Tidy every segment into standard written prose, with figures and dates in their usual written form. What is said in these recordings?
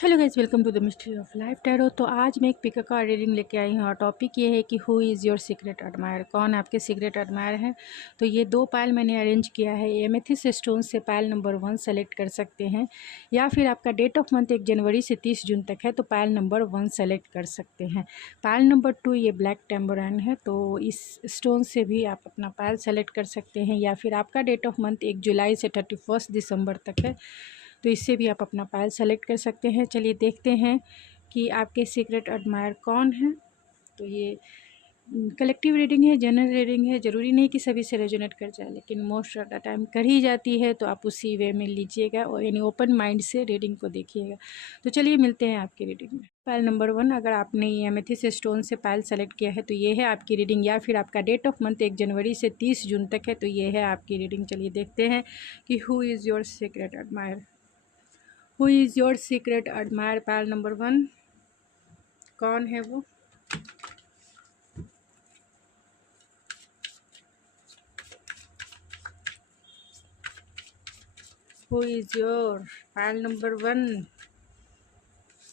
Hello guys, welcome to the mystery of life tarot. तो आज मैं एक पिक का रीडिंग लेके आई हूँ और टॉपिक ये है कि who is your secret admire, कौन आपके सीक्रेट एडमायर हैं। तो ये दो पायल मैंने अरेंज किया है। एमेथिस्ट स्टोन से पायल नंबर 1 सेलेक्ट कर सकते हैं, या फिर आपका डेट ऑफ मंथ 1 जनवरी से 30 जून तक है तो पायल नंबर 1 सेलेक्ट कर सकते हैं। पायल नंबर 2 ये ब्लैक टेम्बोरान है, तो इस स्टोन से भी आप अपना पायल सेलेक्ट कर सकते हैं, या फिर आपका डेट ऑफ मंथ 1 जुलाई से 31 दिसंबर तक है तो इससे भी आप अपना पायल सेलेक्ट कर सकते हैं। चलिए देखते हैं कि आपके सीक्रेट एडमायर कौन है। तो ये कलेक्टिव रीडिंग है, जनरल रीडिंग है। ज़रूरी नहीं कि सभी से रेजोनेट कर जाए, लेकिन मोस्ट ऑफ द टाइम कर ही जाती है, तो आप उसी वे में लीजिएगा और यानी ओपन माइंड से रीडिंग को देखिएगा। तो चलिए मिलते हैं आपकी रीडिंग में। पायल नंबर 1, अगर आपने ये एमेथिस्ट स्टोन से पायल सेलेक्ट किया है तो ये है आपकी रीडिंग, या फिर आपका डेट ऑफ मंथ 1 जनवरी से 30 जून तक है तो ये है आपकी रीडिंग। चलिए देखते हैं कि who is your secret admire. Who is your secret admire, pile number 1, कौन है वो। Who is your pile number 1,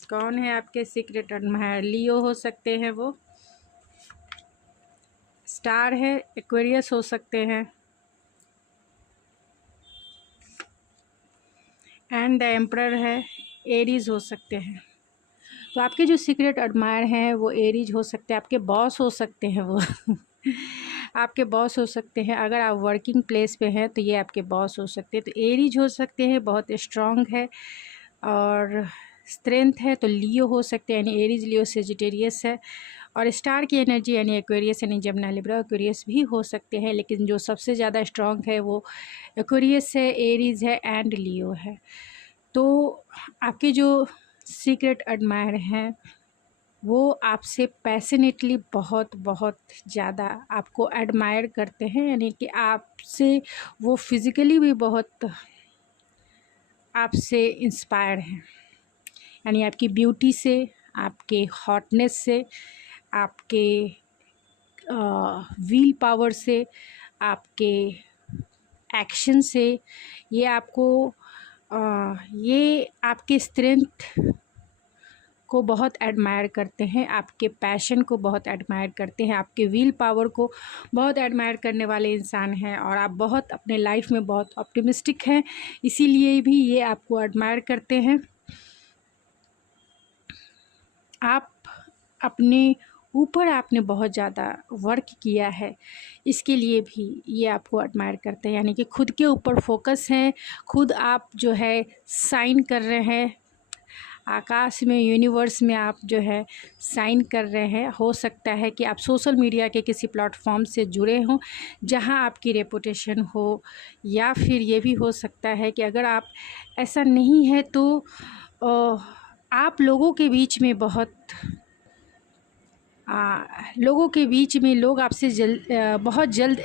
कौन है आपके सीक्रेट एडमायर। लियो हो सकते हैं वो, स्टार है, एक्वेरियस हो सकते हैं, एंड द एम्परर है, एरीज हो सकते हैं। तो आपके जो सीक्रेट एडमायर हैं वो एरीज हो सकते हैं, आपके बॉस हो सकते हैं वो आपके बॉस हो सकते हैं। अगर आप वर्किंग प्लेस पे हैं तो ये आपके बॉस हो सकते हैं। तो एरीज हो सकते हैं, बहुत स्ट्रॉन्ग है और स्ट्रेंथ है, तो लियो हो सकते हैं, यानी एरीज, लियो, सेजिटेरियस है। और स्टार की एनर्जी यानी एक्वेरियस यानी जमना, लिब्रा, एक्वेरियस भी हो सकते हैं, लेकिन जो सबसे ज़्यादा स्ट्रॉन्ग है वो एक्वेरियस है, एरीज है एंड लियो है। तो आपके जो सीक्रेट एडमायर हैं वो आपसे पैशनेटली बहुत बहुत ज़्यादा आपको एडमायर करते हैं, यानी कि आपसे वो फिज़िकली भी बहुत आपसे इंस्पायर हैं, यानी आपकी ब्यूटी से, आपके हॉटनेस से, आपके व्हील पावर से, आपके एक्शन से, ये आपको ये आपके स्ट्रेंथ को बहुत एडमायर करते हैं, आपके पैशन को बहुत एडमायर करते हैं, आपके व्हील पावर को बहुत एडमायर करने वाले इंसान हैं। और आप बहुत अपने लाइफ में बहुत ऑप्टिमिस्टिक हैं, इसीलिए भी ये आपको एडमायर करते हैं। आप अपने ऊपर आपने बहुत ज़्यादा वर्क किया है, इसके लिए भी ये आपको एडमायर करते हैं, यानी कि खुद के ऊपर फोकस है, खुद आप जो है साइन कर रहे हैं आकाश में, यूनिवर्स में आप जो है साइन कर रहे हैं। हो सकता है कि आप सोशल मीडिया के किसी प्लेटफॉर्म से जुड़े हों जहां आपकी रेपुटेशन हो, या फिर ये भी हो सकता है कि अगर आप ऐसा नहीं है तो आप लोगों के बीच में लोगों के बीच में लोग आपसे बहुत जल्द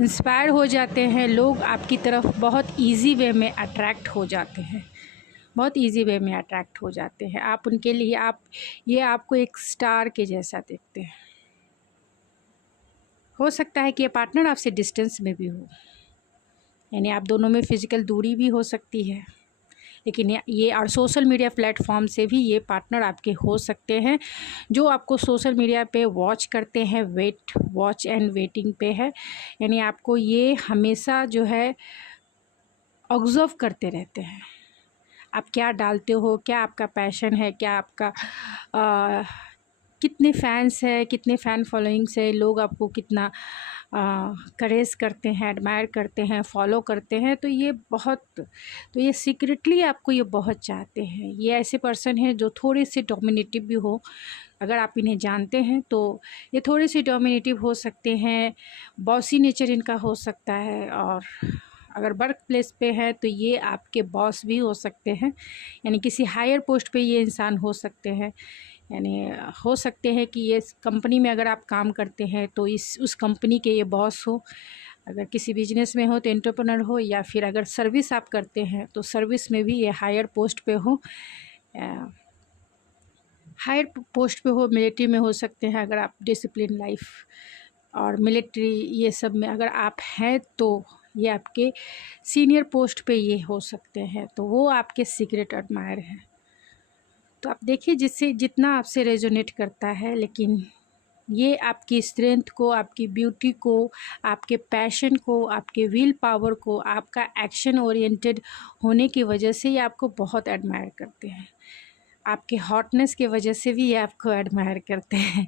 इंस्पायर हो जाते हैं, लोग आपकी तरफ बहुत इजी वे में अट्रैक्ट हो जाते हैं, बहुत इजी वे में अट्रैक्ट हो जाते हैं। आप उनके लिए ये आपको एक स्टार के जैसा देखते हैं। हो सकता है कि ये पार्टनर आपसे डिस्टेंस में भी हो, यानी आप दोनों में फ़िज़िकल दूरी भी हो सकती है, लेकिन ये और सोशल मीडिया प्लेटफॉर्म से भी ये पार्टनर आपके हो सकते हैं, जो आपको सोशल मीडिया पे वॉच करते हैं, वॉच एंड वेटिंग पे है, यानी आपको ये हमेशा जो है ऑब्ज़र्व करते रहते हैं। आप क्या डालते हो, क्या आपका पैशन है, क्या आपका कितने फ़ैन्स है, कितने फ़ैन फॉलोइंग्स है, लोग आपको कितना करेज करते हैं, एडमायर करते हैं, फॉलो करते हैं। तो ये सीक्रेटली आपको ये बहुत चाहते हैं। ये ऐसे पर्सन हैं जो थोड़े से डोमिनेटिव भी हो, अगर आप इन्हें जानते हैं तो ये थोड़े से डोमिनेटिव हो सकते हैं, बॉसी नेचर इनका हो सकता है। और अगर वर्क प्लेस पे है तो ये आपके बॉस भी हो सकते हैं, यानी किसी हायर पोस्ट पे ये इंसान हो सकते हैं, यानी हो सकते हैं कि ये कंपनी में अगर आप काम करते हैं तो उस कंपनी के ये बॉस हो, अगर किसी बिजनेस में हो तो एंटरप्रेन्योर हो, या फिर अगर सर्विस आप करते हैं तो सर्विस में भी ये हायर पोस्ट पे हो, हायर पोस्ट पे हो, मिलिट्री में हो सकते हैं अगर आप डिसिप्लिन लाइफ और मिलिट्री ये सब में अगर आप हैं तो ये आपके सीनियर पोस्ट पे ये हो सकते हैं। तो वो आपके सीक्रेट एडमायर हैं। तो आप देखिए जिससे जितना आपसे रेजोनेट करता है, लेकिन ये आपकी स्ट्रेंथ को, आपकी ब्यूटी को, आपके पैशन को, आपके विल पावर को, आपका एक्शन ओरिएंटेड होने की वजह से ये आपको बहुत एडमायर करते हैं। आपके हॉटनेस की वजह से भी ये आपको एडमायर करते हैं।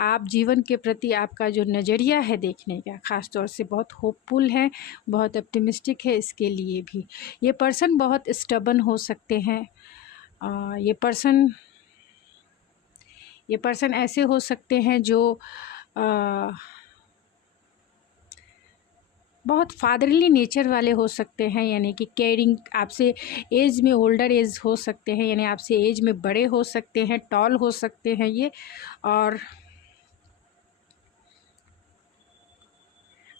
आप जीवन के प्रति आपका जो नज़रिया है देखने का, ख़ास तौर से बहुत होपफुल है, बहुत ऑप्टिमिस्टिक है। इसके लिए भी ये पर्सन बहुत स्टबर्न हो सकते हैं। ये पर्सन ऐसे हो सकते हैं जो बहुत फादरली नेचर वाले हो सकते हैं, यानी कि केयरिंग, आपसे एज में ओल्डर एज हो सकते हैं, यानी आपसे एज में बड़े हो सकते हैं, टॉल हो सकते हैं ये। और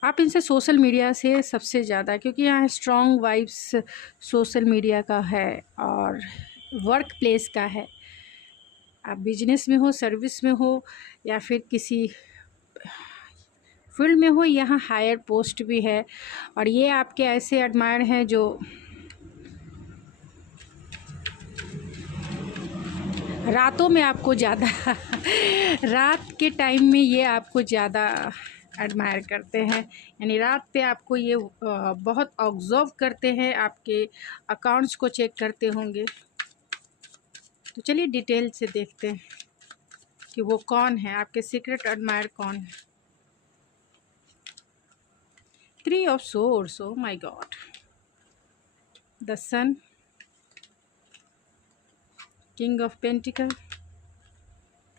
आप इनसे सोशल मीडिया से सबसे ज़्यादा, क्योंकि यहाँ स्ट्रॉन्ग वाइब्स सोशल मीडिया का है और वर्क प्लेस का है। आप बिजनेस में हो, सर्विस में हो, या फिर किसी फील्ड में हो, यहाँ हायर पोस्ट भी है। और ये आपके ऐसे एडमायर हैं जो रातों में आपको ज़्यादा रात के टाइम में ये आपको ज़्यादा एडमायर करते हैं, यानी रात पे आपको ये बहुत ऑब्जर्व करते हैं, आपके अकाउंट्स को चेक करते होंगे। तो चलिए डिटेल से देखते हैं कि वो कौन है, आपके सीक्रेट एडमायर कौन है। 3 of Swords, oh my God, the Sun, King of Pentacles,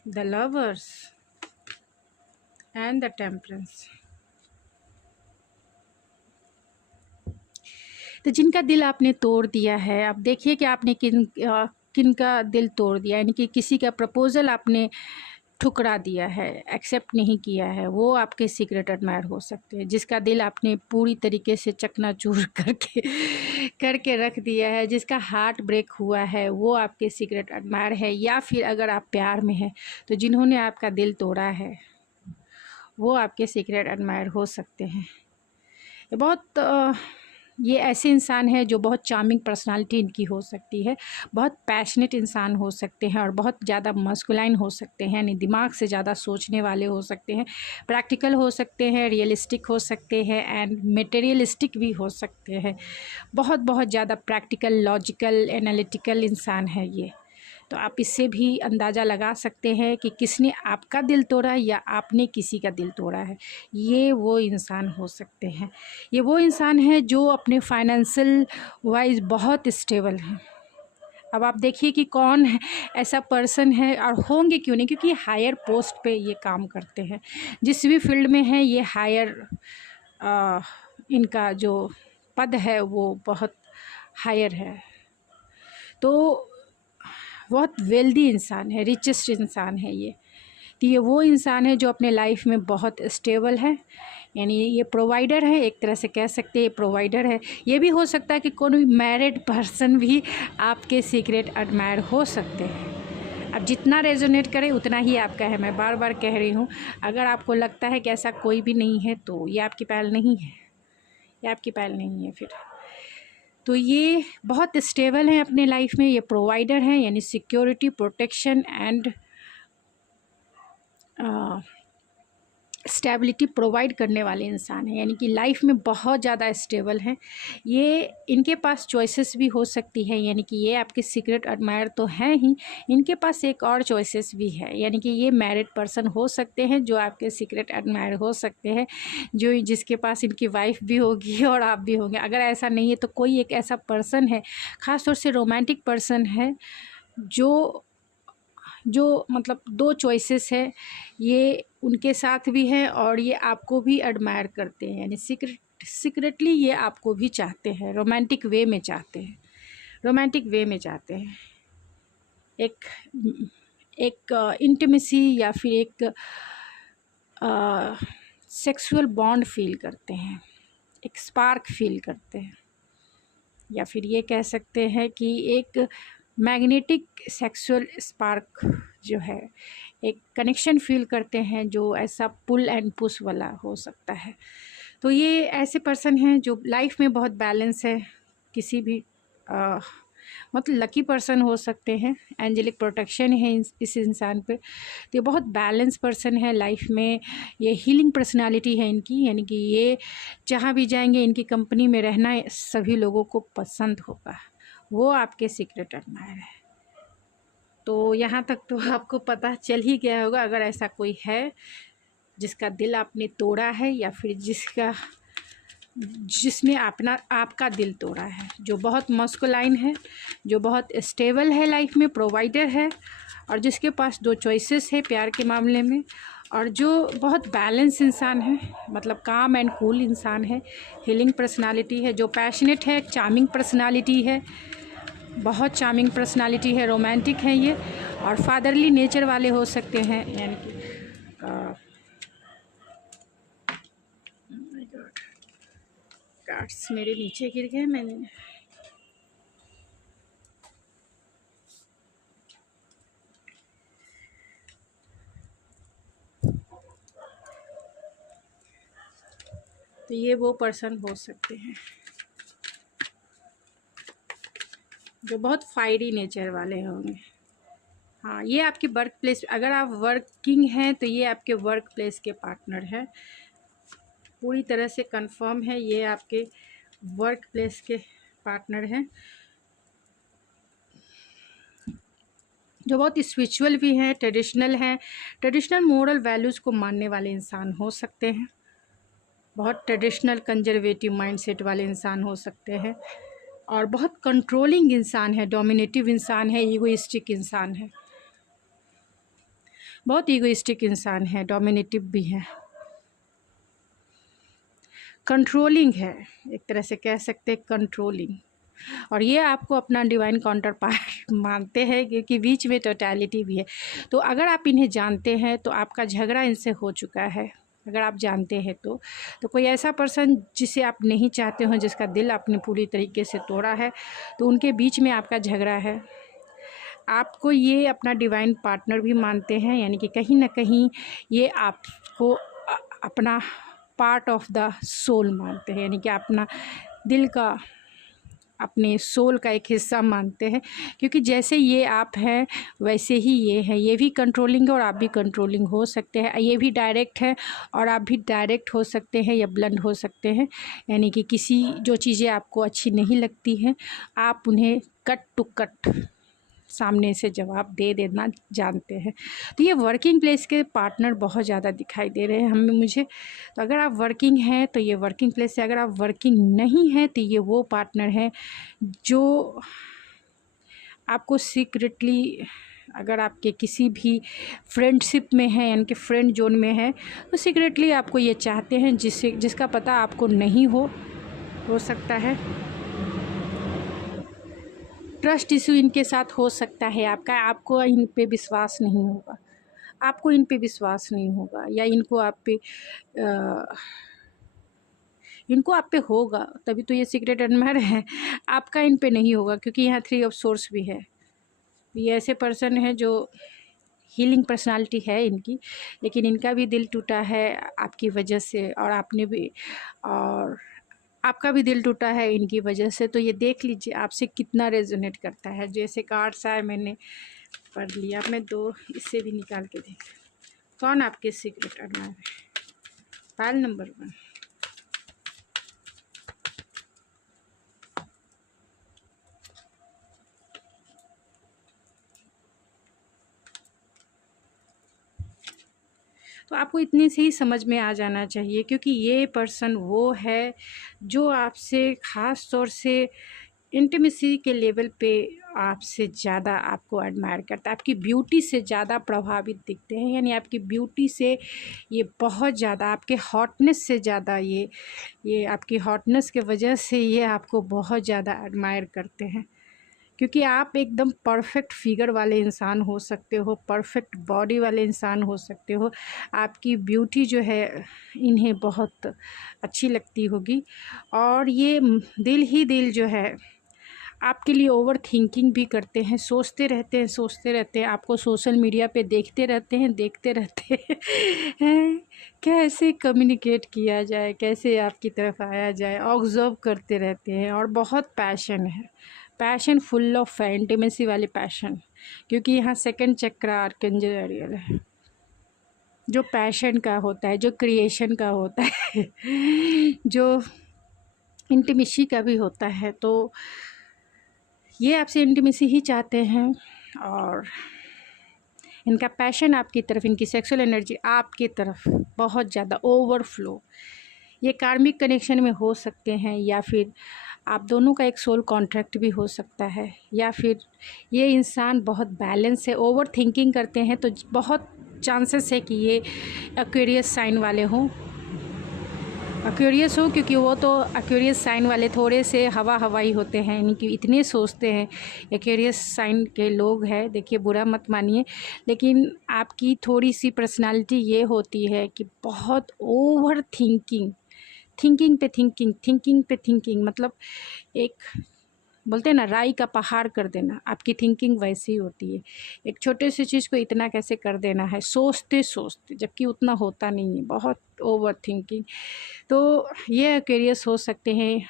the Lovers and the Temperance। तो जिनका दिल आपने तोड़ दिया है, आप देखिए कि आपने किन का दिल तोड़ दिया, यानी कि किसी का प्रपोज़ल आपने ठुकरा दिया है, एक्सेप्ट नहीं किया है, वो आपके सीक्रेट एडमायर हो सकते हैं। जिसका दिल आपने पूरी तरीके से चकनाचूर करके रख दिया है, जिसका हार्ट ब्रेक हुआ है, वो आपके सीक्रेट एडमायर है। या फिर अगर आप प्यार में हैं तो जिन्होंने आपका दिल तोड़ा है वो आपके सीक्रेट एडमायर हो सकते हैं। ये ऐसे इंसान है जो बहुत चार्मिंग पर्सनालिटी इनकी हो सकती है, बहुत पैशनेट इंसान हो सकते हैं और बहुत ज़्यादा मस्कुलाइन हो सकते हैं, यानी दिमाग से ज़्यादा सोचने वाले हो सकते हैं, प्रैक्टिकल हो सकते हैं, रियलिस्टिक हो सकते हैं एंड मटेरियलिस्टिक भी हो सकते हैं। बहुत ज़्यादा प्रैक्टिकल, लॉजिकल, एनालिटिकल इंसान है ये। तो आप इससे भी अंदाज़ा लगा सकते हैं कि किसने आपका दिल तोड़ा या आपने किसी का दिल तोड़ा है। ये वो इंसान हो सकते हैं। ये वो इंसान है जो अपने फाइनेंशियल वाइज बहुत स्टेबल हैं। अब आप देखिए कि कौन है ऐसा पर्सन है, और होंगे क्यों नहीं, क्योंकि हायर पोस्ट पे ये काम करते हैं। जिस भी फील्ड में है ये हायर, इनका जो पद है वो बहुत हायर है। तो बहुत वेल्दी इंसान है, रिचेस्ट इंसान है ये। तो ये वो इंसान है जो अपने लाइफ में बहुत स्टेबल है, यानी ये प्रोवाइडर है, एक तरह से कह सकते हैं ये प्रोवाइडर है। ये भी हो सकता है कि कोई मैरिड पर्सन भी आपके सीक्रेट एडमायर हो सकते हैं। अब जितना रेजोनेट करे उतना ही आपका है, मैं बार बार कह रही हूँ। अगर आपको लगता है कि ऐसा कोई भी नहीं है तो ये आपकी पहल नहीं है, ये आपकी पहल नहीं है फिर। तो ये बहुत स्टेबल हैं अपने लाइफ में, ये प्रोवाइडर हैं, यानी security, protection and stability provide करने वाले इंसान हैं, यानी कि लाइफ में बहुत ज़्यादा स्टेबल हैं ये। इनके पास चॉइसेस भी हो सकती है, यानी कि ये आपके सीक्रेट एडमायर तो हैं ही, इनके पास एक और चॉइसेस भी है, यानी कि ये मैरिड पर्सन हो सकते हैं जो आपके सीक्रेट एडमायर हो सकते हैं, जो जिसके पास इनकी वाइफ भी होगी और आप भी होंगे। अगर ऐसा नहीं है तो कोई एक ऐसा पर्सन है, ख़ास तौर से रोमांटिक पर्सन है, जो मतलब 2 चॉइसेस है, ये उनके साथ भी है और ये आपको भी एडमायर करते हैं, यानी सीक्रेटली ये आपको भी चाहते हैं, रोमांटिक वे में चाहते हैं, रोमांटिक वे में चाहते हैं। एक इंटिमेसी या फिर एक सेक्सुअल बॉन्ड फील करते हैं, एक स्पार्क फील करते हैं, या फिर ये कह सकते हैं कि एक मैग्नेटिक सेक्सुअल स्पार्क जो है, एक कनेक्शन फील करते हैं जो ऐसा पुल एंड पुश वाला हो सकता है। तो ये ऐसे पर्सन हैं जो लाइफ में बहुत बैलेंस है, किसी भी मतलब लकी पर्सन हो सकते हैं, एंजेलिक प्रोटेक्शन है इस इंसान पे। तो ये बहुत बैलेंस पर्सन है लाइफ में, ये हीलिंग पर्सनालिटी है इनकी, यानी कि ये जहाँ भी जाएंगे इनकी कंपनी में रहना सभी लोगों को पसंद होगा। वो आपके सीक्रेट एडमायर है। तो यहाँ तक तो आपको पता चल ही गया होगा, अगर ऐसा कोई है जिसका दिल आपने तोड़ा है या फिर जिसने आपका दिल तोड़ा है, जो बहुत मस्कुलाइन है, जो बहुत स्टेबल है लाइफ में, प्रोवाइडर है, और जिसके पास 2 चॉइसेस है प्यार के मामले में, और जो बहुत बैलेंस इंसान है, मतलब काम एंड कूल इंसान है, हीलिंग पर्सनालिटी है, जो पैशनेट है, चार्मिंग पर्सनालिटी है, बहुत चार्मिंग पर्सनालिटी है, रोमांटिक है ये, और फादरली नेचर वाले हो सकते हैं, यानी कि कार्ड्स मेरे नीचे गिर गए, मैंने तो ये वो पर्सन हो सकते हैं जो बहुत फायरी नेचर वाले होंगे। हाँ, ये आपकी वर्क प्लेस, अगर आप वर्किंग हैं तो ये आपके वर्क प्लेस के पार्टनर है, पूरी तरह से कंफर्म है, ये आपके वर्क प्लेस के पार्टनर हैं, जो बहुत स्पिरिचुअल भी हैं, ट्रेडिशनल हैं, ट्रेडिशनल मोरल वैल्यूज़ को मानने वाले इंसान हो सकते हैं, बहुत ट्रेडिशनल कंजर्वेटिव माइंडसेट वाले इंसान हो सकते हैं, और बहुत कंट्रोलिंग इंसान है, डोमिनेटिव इंसान है, ईगोइस्टिक इंसान है, बहुत ईगोइस्टिक इंसान है, डोमिनेटिव भी है, कंट्रोलिंग है, एक तरह से कह सकते हैं कंट्रोलिंग। और ये आपको अपना डिवाइन काउंटर पार्ट मानते हैं, क्योंकि बीच में टोटलिटी भी है। तो अगर आप इन्हें जानते हैं तो आपका झगड़ा इनसे हो चुका है, अगर आप जानते हैं तो कोई ऐसा पर्सन जिसे आप नहीं चाहते हो, जिसका दिल आपने पूरी तरीके से तोड़ा है, तो उनके बीच में आपका झगड़ा है। आपको ये अपना डिवाइन पार्टनर भी मानते हैं, यानी कि कहीं ना कहीं ये आपको अपना पार्ट ऑफ द सोल मानते हैं, यानी कि अपना दिल का, अपने सोल का एक हिस्सा मानते हैं, क्योंकि जैसे ये आप हैं वैसे ही ये है, ये भी कंट्रोलिंग है और आप भी कंट्रोलिंग हो सकते हैं, ये भी डायरेक्ट है और आप भी डायरेक्ट हो सकते हैं या ब्लंट हो सकते हैं, यानी कि किसी जो चीज़ें आपको अच्छी नहीं लगती हैं आप उन्हें कट टू कट सामने से जवाब दे देना जानते हैं। तो ये वर्किंग प्लेस के पार्टनर बहुत ज़्यादा दिखाई दे रहे हैं मुझे। तो अगर आप वर्किंग हैं तो ये वर्किंग प्लेस है, अगर आप वर्किंग नहीं हैं तो ये वो पार्टनर है जो आपको सीक्रेटली, अगर आपके किसी भी फ्रेंडशिप में है, यानी कि फ्रेंड जोन में है, तो सीक्रेटली आपको ये चाहते हैं, जिसका पता आपको नहीं हो सकता है। ट्रस्ट इशू इनके साथ हो सकता है आपका, आपको इन पे विश्वास नहीं होगा, आपको इन पे विश्वास नहीं होगा, या इनको आप पे होगा, तभी तो ये सीक्रेट एडमायर है, आपका इन पे नहीं होगा, क्योंकि यहाँ 3 ऑफ सोर्स भी है। ये ऐसे पर्सन है जो हीलिंग पर्सनालिटी है इनकी, लेकिन इनका भी दिल टूटा है आपकी वजह से, और आपने भी, और आपका भी दिल टूटा है इनकी वजह से। तो ये देख लीजिए आपसे कितना रेजोनेट करता है। जैसे कार्ड्स आए मैंने पढ़ लिया, मैं 2 इससे भी निकाल के देख, कौन आपके सीक्रेट एडमायर है। पाइल नंबर 1, तो आपको इतने से ही समझ में आ जाना चाहिए, क्योंकि ये पर्सन वो है जो आपसे ख़ास तौर से इंटीमेसी के लेवल पे आपसे ज़्यादा आपको एडमायर करता है, आपकी ब्यूटी से ज़्यादा प्रभावित दिखते हैं, यानी आपकी ब्यूटी से ये बहुत ज़्यादा, आपके हॉटनेस से ज़्यादा, ये आपकी हॉटनेस के वजह से ये आपको बहुत ज़्यादा एडमायर करते हैं, क्योंकि आप एकदम परफेक्ट फिगर वाले इंसान हो सकते हो, परफेक्ट बॉडी वाले इंसान हो सकते हो, आपकी ब्यूटी जो है इन्हें बहुत अच्छी लगती होगी, और ये दिल ही दिल जो है आपके लिए ओवर थिंकिंग भी करते हैं, सोचते रहते हैं, आपको सोशल मीडिया पे देखते रहते हैं कैसे कम्युनिकेट किया जाए, कैसे आपकी तरफ आया जाए, ऑब्ज़र्व करते रहते हैं, और बहुत पैशन है, पैशन फुल ऑफ है, इंटीमेसी वाले पैशन, क्योंकि यहाँ सेकंड चक्र आर्कएंजल एरियल है, जो पैशन का होता है, जो क्रिएशन का होता है जो इंटीमेसी का भी होता है। तो ये आपसे इंटीमेसी ही चाहते हैं और इनका पैशन आपकी तरफ, इनकी सेक्सुअल एनर्जी आपकी तरफ बहुत ज़्यादा ओवरफ्लो। ये कार्मिक कनेक्शन में हो सकते हैं, या फिर आप दोनों का एक सोल कॉन्ट्रैक्ट भी हो सकता है, या फिर ये इंसान बहुत बैलेंस है, ओवर थिंकिंग करते हैं, तो बहुत चांसेस है कि ये एक्वेरियस साइन वाले हों, एक्वेरियस हो, क्योंकि वो तो एक्वेरियस साइन वाले थोड़े से हवाई होते हैं, यानी कि इतने सोचते हैं। एक्वेरियस साइन के लोग हैं, देखिए बुरा मत मानिए, लेकिन आपकी थोड़ी सी पर्सनालिटी ये होती है कि बहुत ओवर थिंकिंग पे थिंकिंग, मतलब एक बोलते हैं ना राई का पहाड़ कर देना, आपकी थिंकिंग वैसी ही होती है। एक छोटे से चीज़ को इतना कैसे कर देना है, सोचते जबकि उतना होता नहीं है, बहुत ओवर थिंकिंग। तो ये एक्वेरियस हो सकते हैं,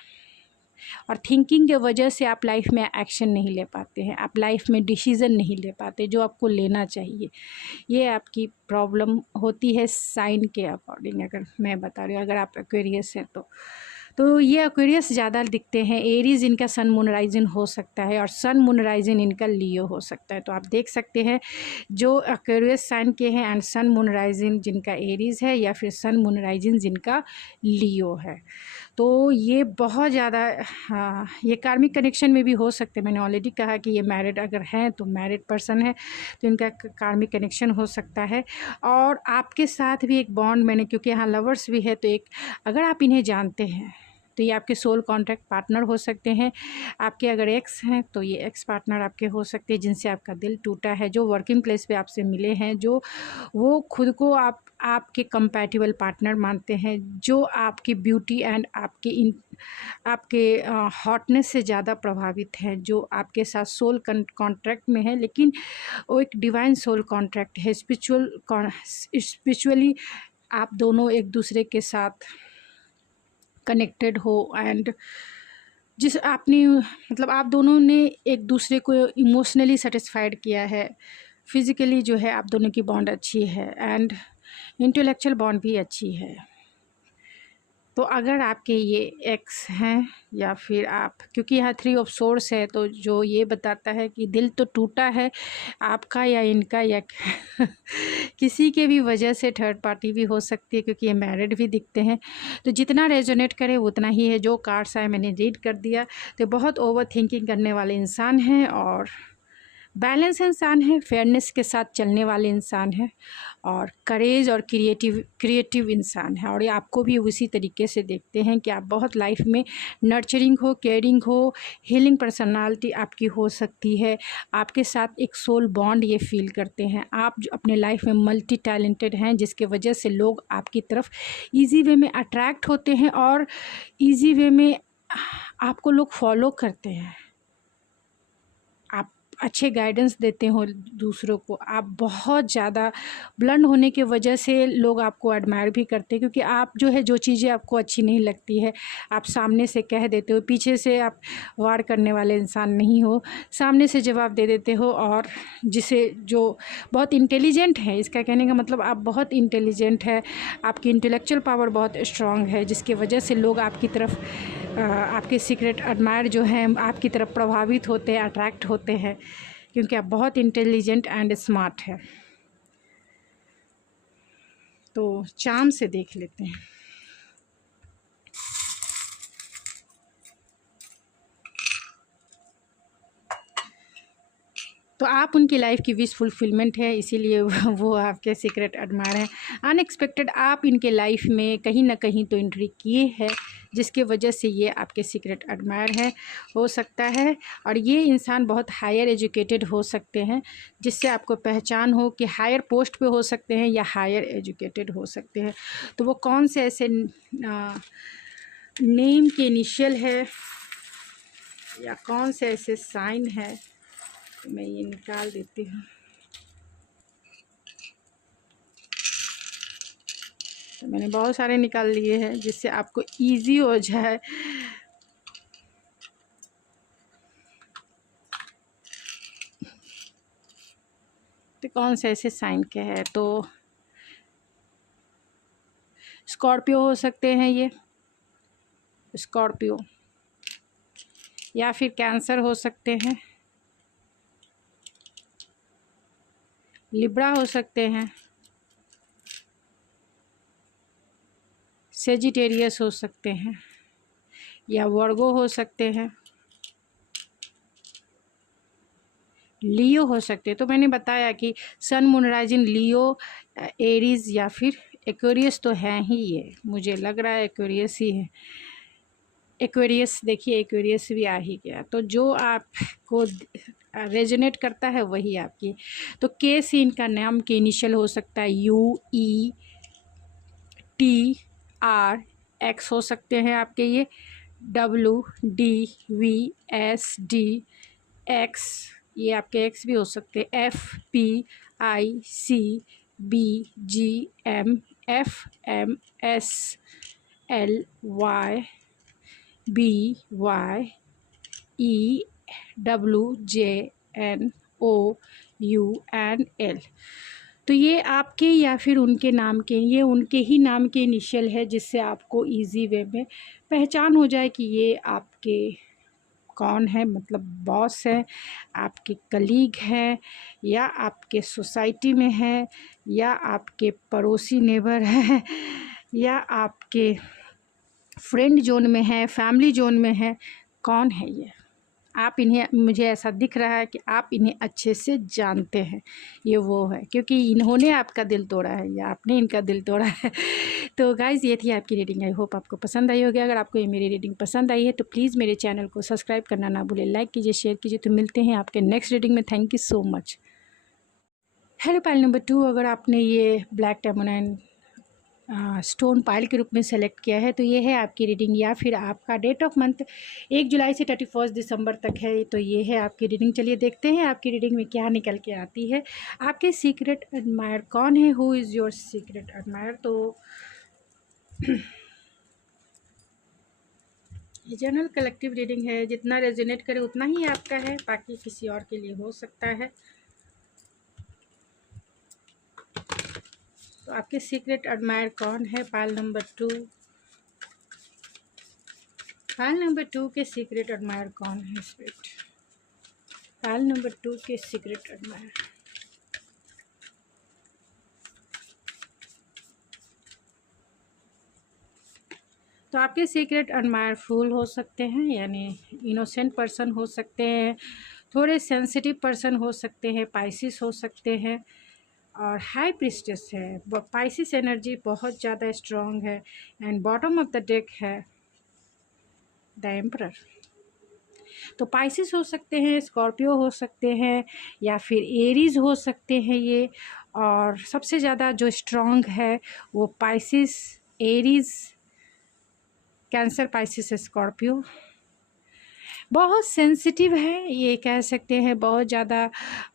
और थिंकिंग के वजह से आप लाइफ में एक्शन नहीं ले पाते हैं, आप लाइफ में डिसीज़न नहीं ले पाते जो आपको लेना चाहिए। ये आपकी प्रॉब्लम होती है साइन के अकॉर्डिंग, अगर मैं बता रही हूँ, अगर आप एक्वेरियस हैं तो ये एक्वेरियस ज़्यादा दिखते हैं। एरीज इनका सन मून राइजिंग हो सकता है, और सन मून राइजिंग इनका लियो हो सकता है। तो आप देख सकते हैं जो एक्वेरियस साइन के हैं एंड सन मून राइजिंग जिनका एरीज है, या फिर सन मून राइजिंग जिनका लियो है, तो ये बहुत ज़्यादा ये कार्मिक कनेक्शन में भी हो सकते हैं। मैंने ऑलरेडी कहा कि ये मैरिड अगर हैं तो मैरिड पर्सन है, तो इनका कार्मिक कनेक्शन हो सकता है। और आपके साथ भी एक बॉन्ड, मैंने क्योंकि यहाँ लवर्स भी है, तो एक अगर आप इन्हें जानते हैं तो ये आपके सोल कॉन्ट्रैक्ट पार्टनर हो सकते हैं। आपके अगर एक्स हैं तो ये एक्स पार्टनर आपके हो सकते हैं, जिनसे आपका दिल टूटा है, जो वर्किंग प्लेस पे आपसे मिले हैं, जो वो खुद को आपके कंपैटिबल पार्टनर मानते हैं, जो आपकी ब्यूटी एंड आपके हॉटनेस से ज़्यादा प्रभावित हैं, जो आपके साथ सोल कॉन्ट्रैक्ट में है, लेकिन वो एक डिवाइन सोल कॉन्ट्रैक्ट है, स्पिरिचुअली आप दोनों एक दूसरे के साथ कनेक्टेड हो, एंड जिस आपने मतलब आप दोनों ने एक दूसरे को इमोशनली सेटिस्फाइड किया है, फिज़िकली जो है आप दोनों की बॉन्ड अच्छी है, एंड इंटेलेक्चुअल बॉन्ड भी अच्छी है। तो अगर आपके ये एक्स हैं, या फिर आप, क्योंकि यहाँ 3 ऑफ सोर्स है, तो जो ये बताता है कि दिल तो टूटा है आपका या इनका, या किसी के भी वजह से, थर्ड पार्टी भी हो सकती है, क्योंकि ये मैरिड भी दिखते हैं। तो जितना रेजोनेट करे उतना ही है। जो कार्ड्स आए मैंने रीड कर दिया। तो बहुत ओवर थिंकिंग करने वाले इंसान हैं, और बैलेंस इंसान है, फेयरनेस के साथ चलने वाले इंसान है, और करेज और क्रिएटिव इंसान है। और ये आपको भी उसी तरीके से देखते हैं कि आप बहुत लाइफ में नर्चरिंग हो, केयरिंग हो, हीलिंग पर्सनालिटी आपकी हो सकती है। आपके साथ एक सोल बॉन्ड ये फील करते हैं। आप जो अपने लाइफ में मल्टी टैलेंटेड हैं, जिसके वजह से लोग आपकी तरफ ईजी वे में अट्रैक्ट होते हैं, और ईजी वे में आपको लोग फॉलो करते हैं। आप अच्छे गाइडेंस देते हो दूसरों को, आप बहुत ज़्यादा ब्लंड होने की वजह से लोग आपको एडमायर भी करते हैं, क्योंकि आप जो है, जो चीज़ें आपको अच्छी नहीं लगती है आप सामने से कह देते हो, पीछे से आप वार करने वाले इंसान नहीं हो, सामने से जवाब दे देते हो। और जिसे जो बहुत इंटेलिजेंट है, इसका कहने का मतलब आप बहुत इंटेलिजेंट है, आपकी इंटेलेक्चुअल पावर बहुत स्ट्रांग है, जिसकी वजह से लोग आपकी तरफ आपके सीक्रेट एडमायर जो हैं आपकी तरफ प्रभावित होते हैं, अट्रैक्ट होते हैं, क्योंकि आप बहुत इंटेलिजेंट एंड स्मार्ट है। तो चार्म से देख लेते हैं। तो आप उनकी लाइफ की विश फुलफिलमेंट है, इसीलिए वो आपके सीक्रेट एडमायर हैं। अनएक्सपेक्टेड आप इनके लाइफ में कहीं ना कहीं तो एंट्री किए हैं, जिसके वजह से ये आपके सीक्रेट एडमायर है, हो सकता है। और ये इंसान बहुत हायर एजुकेटेड हो सकते हैं, जिससे आपको पहचान हो कि हायर पोस्ट पे हो सकते हैं या हायर एजुकेटेड हो सकते हैं। तो वो कौन से ऐसे नेम के इनिशियल है, या कौन से ऐसे साइन है, मैं ये निकाल देती हूँ। तो मैंने बहुत सारे निकाल लिए हैं, जिससे आपको इजी हो जाए। तो कौन से ऐसे साइन के हैं, तो स्कॉर्पियो हो सकते हैं ये, स्कॉर्पियो, या फिर कैंसर हो सकते हैं, लिब्रा हो सकते हैं, सेजिटेरियस हो सकते हैं, या वर्गो हो सकते हैं, लियो हो सकते हैं। तो मैंने बताया कि सन मून राइजिंग लियो, एरीज या फिर एक्वेरियस तो है ही ये, मुझे लग रहा है एक्वेरियस ही है। एक्वेरियस देखिए, एक्वेरियस भी आ ही गया। तो जो आपको रेजोनेट करता है वही आपकी। तो के सी इनका नाम के इनिशियल हो सकता है, U E T R X हो सकते हैं आपके ये, W D V S D X, ये आपके एक्स भी हो सकते हैं, F P I C B G M F M S L Y B Y E W J N O U N L. तो ये आपके या फिर उनके नाम के, ये उनके ही नाम के इनिशियल है, जिससे आपको इजी वे में पहचान हो जाए कि ये आपके कौन है, मतलब बॉस है, आपके कलीग है, या आपके सोसाइटी में है, या आपके पड़ोसी नेबर है, या आपके फ्रेंड जोन में है, फैमिली जोन में है, कौन है ये। आप इन्हें, मुझे ऐसा दिख रहा है कि आप इन्हें अच्छे से जानते हैं, ये वो है, क्योंकि इन्होंने आपका दिल तोड़ा है या आपने इनका दिल तोड़ा है। तो गाइज़ ये थी आपकी रीडिंग, आई होप आपको पसंद आई होगी। अगर आपको ये मेरी रीडिंग पसंद आई है तो प्लीज़ मेरे चैनल को सब्सक्राइब करना ना भूलें, लाइक कीजिए, शेयर कीजिए। तो मिलते हैं आपके नेक्स्ट रीडिंग में। Thank you so much. Hello pile number 2, अगर आपने ये ब्लैक टर्मोनाइन स्टोन पाइल के रूप में सेलेक्ट किया है तो ये है आपकी रीडिंग, या फिर आपका डेट ऑफ मंथ 1 जुलाई से 31 दिसंबर तक है, तो ये है आपकी रीडिंग। चलिए देखते हैं आपकी रीडिंग में क्या निकल के आती है। आपके सीक्रेट एडमायर कौन है, who is your secret admire. तो ये जनरल कलेक्टिव रीडिंग है, जितना रेजोनेट करे उतना ही आपका है, बाकी किसी और के लिए हो सकता है। तो आपके सीक्रेट एडमायर कौन है, पाइल नंबर 2। पाइल नंबर 2 के सीक्रेट एडमायर कौन है स्पिरिट। पाइल नंबर 2 के सीक्रेट एडमायर। तो आपके सीक्रेट एडमायर फूल हो सकते हैं, यानी इनोसेंट पर्सन हो सकते हैं, थोड़े सेंसिटिव पर्सन हो सकते हैं, पाइसिस हो सकते हैं, और हाई प्रिस्टेस है। पाइसिस एनर्जी बहुत ज़्यादा स्ट्रॉन्ग है, and bottom of the deck है द एम्परर। तो पाइसिस हो सकते हैं, स्कॉर्पियो हो सकते हैं, या फिर एरीज हो सकते हैं ये। और सबसे ज़्यादा जो स्ट्रॉन्ग है वो Pisces, Aries, cancer, Pisces, Scorpio. बहुत सेंसिटिव है, ये कह सकते हैं, बहुत ज़्यादा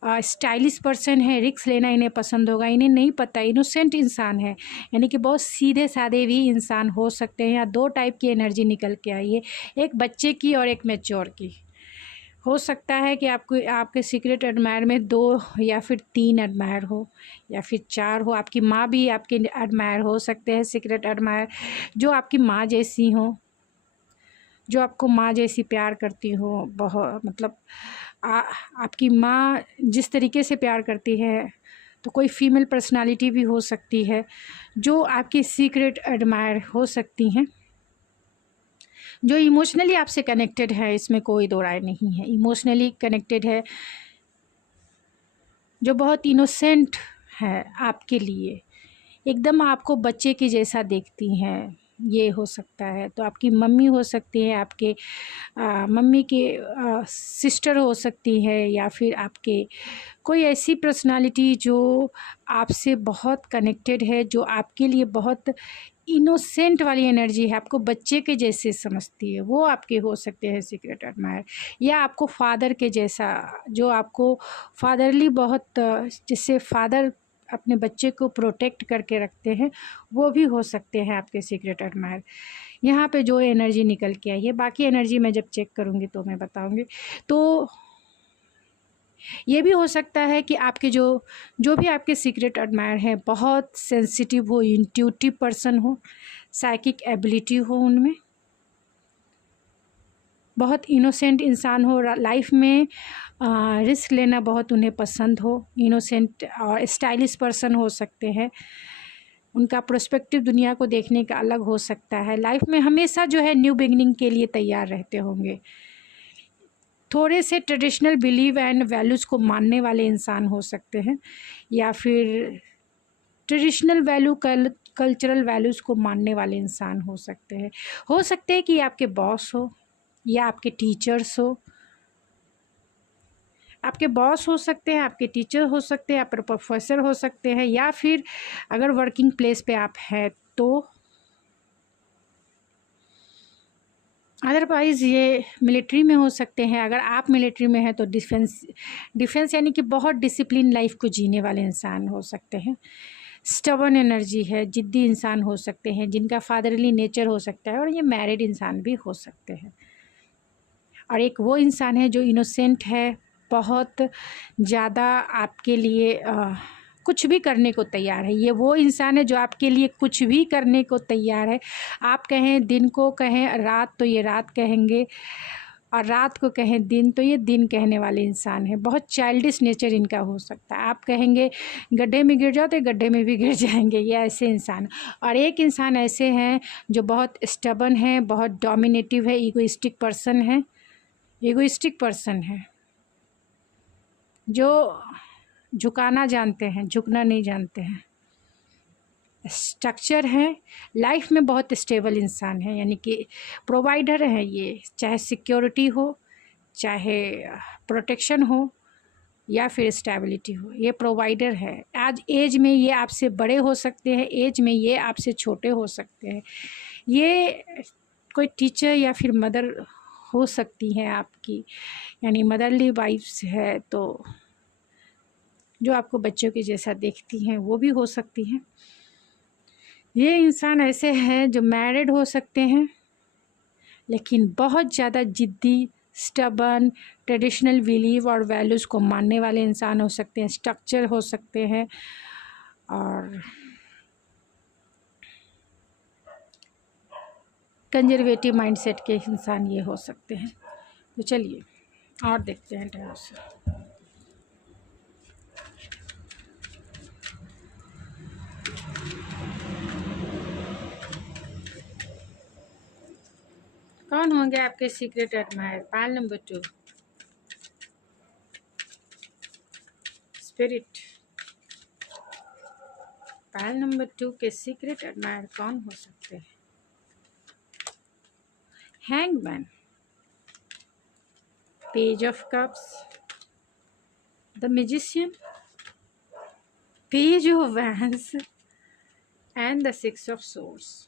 स्टाइलिश पर्सन है, रिस्क लेना इन्हें पसंद होगा, इन्हें नहीं पता, इनोसेंट इंसान है, यानी कि बहुत सीधे साधे भी इंसान हो सकते हैं। या दो टाइप की एनर्जी निकल के आई है, एक बच्चे की और एक मैच्योर की। हो सकता है कि आपको, आपके सीक्रेट एडमायर में 2 या फिर 3 एडमायर हो, या फिर 4 हो। आपकी माँ भी आपके एडमायर हो सकते हैं, सीक्रेट एडमायर, जो आपकी माँ जैसी हो, जो आपको माँ जैसी प्यार करती हो, बहुत मतलब आपकी माँ जिस तरीके से प्यार करती है। तो कोई फीमेल पर्सनालिटी भी हो सकती है जो आपकी सीक्रेट एडमायर हो सकती हैं, जो इमोशनली आपसे कनेक्टेड है, इसमें कोई दो राय नहीं है, इमोशनली कनेक्टेड है, जो बहुत इनोसेंट है आपके लिए, एकदम आपको बच्चे के जैसा देखती हैं, ये हो सकता है। तो आपकी मम्मी हो सकती है, आपके मम्मी के सिस्टर हो सकती है, या फिर आपके कोई ऐसी पर्सनालिटी जो आपसे बहुत कनेक्टेड है, जो आपके लिए बहुत इनोसेंट वाली एनर्जी है, आपको बच्चे के जैसे समझती है, वो आपके हो सकते हैं सीक्रेट एडमायर। या आपको फादर के जैसा, जो आपको फादरली बहुत, जिससे फादर अपने बच्चे को प्रोटेक्ट करके रखते हैं, वो भी हो सकते हैं आपके सीक्रेट एडमायर। यहाँ पे जो एनर्जी निकल के आई है, बाकी एनर्जी मैं जब चेक करूँगी तो मैं बताऊँगी। तो ये भी हो सकता है कि आपके जो भी आपके सीक्रेट एडमायर हैं बहुत सेंसिटिव हो, इंट्यूटिव पर्सन हो, साइकिक एबिलिटी हो उनमें, बहुत इनोसेंट इंसान हो, लाइफ में रिस्क लेना बहुत उन्हें पसंद हो, इनोसेंट और स्टाइलिश पर्सन हो सकते हैं। उनका प्रोस्पेक्टिव दुनिया को देखने का अलग हो सकता है। लाइफ में हमेशा जो है न्यू बिगनिंग के लिए तैयार रहते होंगे। थोड़े से ट्रेडिशनल बिलीव एंड वैल्यूज़ को मानने वाले इंसान हो सकते हैं, या फिर ट्रेडिशनल वैल्यू कल्चरल वैल्यूज़ को मानने वाले इंसान हो सकते हैं। हो सकते हैं कि आपके बॉस हो या आपके टीचर्स हो, आपके बॉस हो सकते हैं, आपके टीचर हो सकते हैं, आपके प्रोफेसर हो सकते हैं, या फिर अगर वर्किंग प्लेस पे आप हैं तो अदरवाइज़ ये मिलिट्री में हो सकते हैं। अगर आप मिलिट्री में हैं तो डिफेंस यानी कि बहुत डिसिप्लिन लाइफ को जीने वाले इंसान हो सकते हैं। स्टबर्न एनर्जी है, जिद्दी इंसान हो सकते हैं, जिनका फादरली नेचर हो सकता है, और ये मैरिड इंसान भी हो सकते हैं। और एक वो इंसान है जो इनोसेंट है, बहुत ज़्यादा आपके लिए कुछ भी करने को तैयार है। ये वो इंसान है जो आपके लिए कुछ भी करने को तैयार है। आप कहें दिन को कहें रात तो ये रात कहेंगे, और रात को कहें दिन तो ये दिन कहने वाले इंसान है। बहुत चाइल्डिश नेचर इनका हो सकता है। आप कहेंगे गड्ढे में गिर जाओ तो गड्ढे में भी गिर जाएंगे, ये ऐसे इंसान। और एक इंसान ऐसे हैं जो बहुत स्टबर्न है, बहुत डोमिनेटिव है, ईगोइस्टिक पर्सन है, ईगोइस्टिक पर्सन है जो झुकाना जानते हैं, झुकना नहीं जानते हैं। स्ट्रक्चर है, लाइफ में बहुत स्टेबल इंसान है, यानी कि प्रोवाइडर है ये, चाहे सिक्योरिटी हो, चाहे प्रोटेक्शन हो, या फिर स्टेबिलिटी हो, ये प्रोवाइडर है। आज एज में ये आपसे बड़े हो सकते हैं, एज में ये आपसे छोटे हो सकते हैं। ये कोई टीचर या फिर मदर हो सकती हैं आपकी, यानी मदरली वाइफ्स है, तो जो आपको बच्चों के जैसा देखती हैं वो भी हो सकती हैं। ये इंसान ऐसे हैं जो मैरिड हो सकते हैं, लेकिन बहुत ज़्यादा जिद्दी, स्टबर्न, ट्रेडिशनल बिलीव और वैल्यूज़ को मानने वाले इंसान हो सकते हैं, स्ट्रक्चर हो सकते हैं, और कंजर्वेटिव माइंडसेट के इंसान ये हो सकते हैं। तो चलिए और देखते हैं टैरो से। कौन होंगे आपके secret admire? Pile number 2, spirit. Pile number 2 के सीक्रेट एडमायर कौन हो सकते हैं? Hangman, page of cups, the magician, page of wands and the 6 of swords.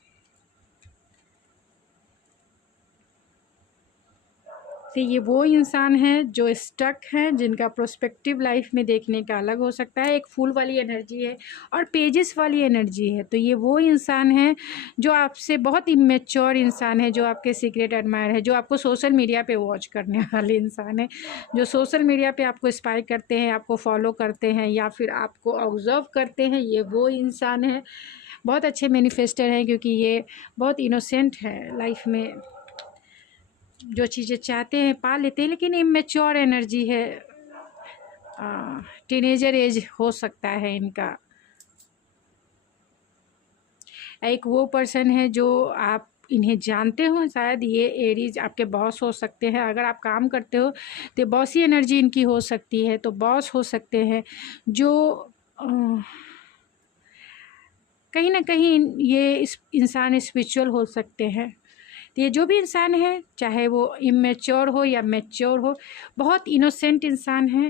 तो ये वो इंसान हैं जो स्टक हैं, जिनका प्रोस्पेक्टिव लाइफ में देखने का अलग हो सकता है। एक फूल वाली एनर्जी है और पेजेस वाली एनर्जी है। तो ये वो इंसान हैं जो आपसे बहुत इमेच्योर इंसान है, जो आपके सीक्रेट एडमायर है, जो आपको सोशल मीडिया पे वॉच करने वाले इंसान है, जो सोशल मीडिया पे आपको स्पाई करते हैं, आपको फॉलो करते हैं, या फिर आपको ऑब्जर्व करते हैं। ये वो इंसान है, बहुत अच्छे मैनिफेस्टर हैं, क्योंकि ये बहुत इनोसेंट है, लाइफ में जो चीज़ें चाहते हैं पा लेते हैं, लेकिन इमेच्योर एनर्जी है, टीनेजर एज हो सकता है इनका। एक वो पर्सन है जो आप इन्हें जानते हो, शायद ये एरीज आपके बॉस हो सकते हैं। अगर आप काम करते हो तो बॉसी एनर्जी इनकी हो सकती है, तो बॉस हो सकते हैं जो कहीं ना कहीं ये इंसान स्पिरिचुअल हो सकते हैं। तो ये जो भी इंसान है, चाहे वो इमेच्योर हो या मैच्योर हो, बहुत इनोसेंट इंसान है,